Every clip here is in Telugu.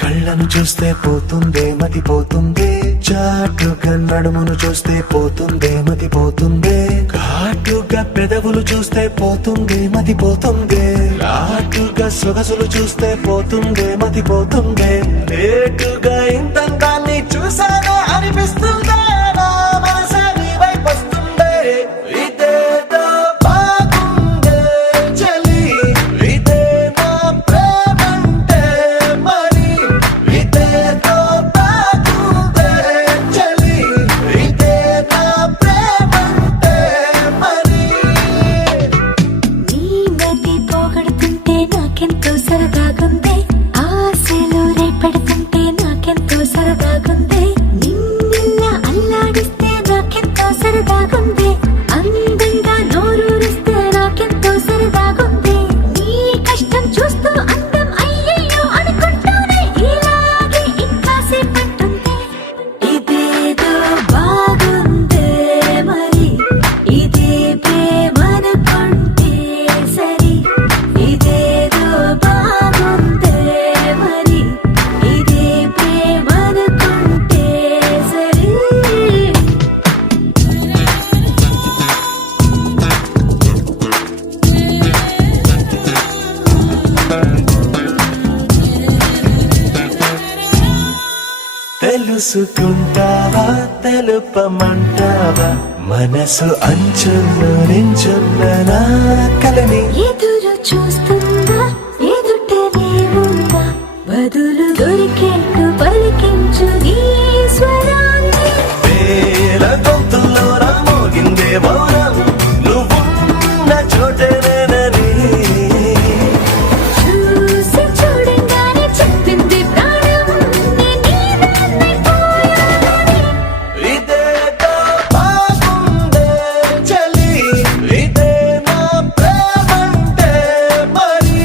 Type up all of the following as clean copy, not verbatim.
కళ్ళను చూస్తే పోతుందే మతి పోతుందే, చాటుగా నడుమును చూస్తే పోతుందే మతి పోతుందే, ఘాటుగా పెదవులు చూస్తే పోతుందే మతి పోతుందే, లాటుగా సొగసులు చూస్తే పోతుందే మతి పోతుందే, లేటుగా ఇంతంతాన్ని చూసాగా అనిపిస్తుందే, నా మనసే నీ వైపు వస్తుందే. ఇదేదో బాగుందే చలి, ఇదే నా ప్రేమంటే మరి, ఇదేదో బాగుందే చలి, ఇదే నా ప్రేమంటే మరి. నీ మతి పోగొడుతుంటే నాకెంతో సరదాగుంది, ఆశలు రేపెడుతుంటే నాకెంతో సరదాగుంది, నిన్నెల్లా అల్లాడిస్తే నాకెంతో సరదాగుంది, అందంగా నోరూరిస్తే నాకెంతో సరదాగుంది, నీ కష్టం చూస్తూ అందం అయ్యయ్యో అనుకుంటూనే ఇలాగే ఇంకాసేపట్టుంది. ఇదేదో బాగుందే మరి, ఇదే ప్రేమనుకుంటే సరి, ఇదేదో బాగుందే మరి, ఇదే ప్రేమనుకుంటే సరి. తెలుసుకుంటావా తెలుపమంటావా, మనసు అంచుల్లో నించున్న నా కలని, ఎదురు చూస్తుందా ఎదుటనే ఉందా, బదులు దొరికేట్టు పలికించు నీ స్వరాన్ని. వేల గొంతుల్లో నా మోగిందే మౌనం, నువ్వున్న చోటనేనని, చూసి చూడంగానే చెప్పింది ప్రాణం, నీదాన్నైపోయానని. ఇదేదో బాగుందే చలి, ఇదే నా ప్రేమంటే మరి.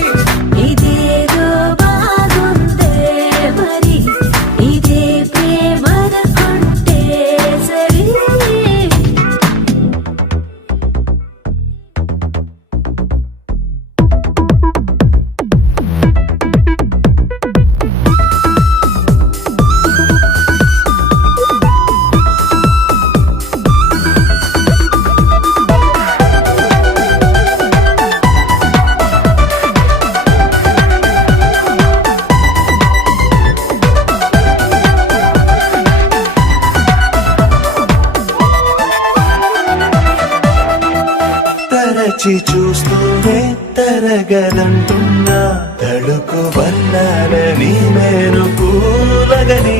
ఇదేదో బాగుందే మరి, ఇదే ప్రేమనుకుంటే సరి. తరచి చూస్తూనే తరగదంటున్నా, తడుకు వన్నానని నేను పూలగని.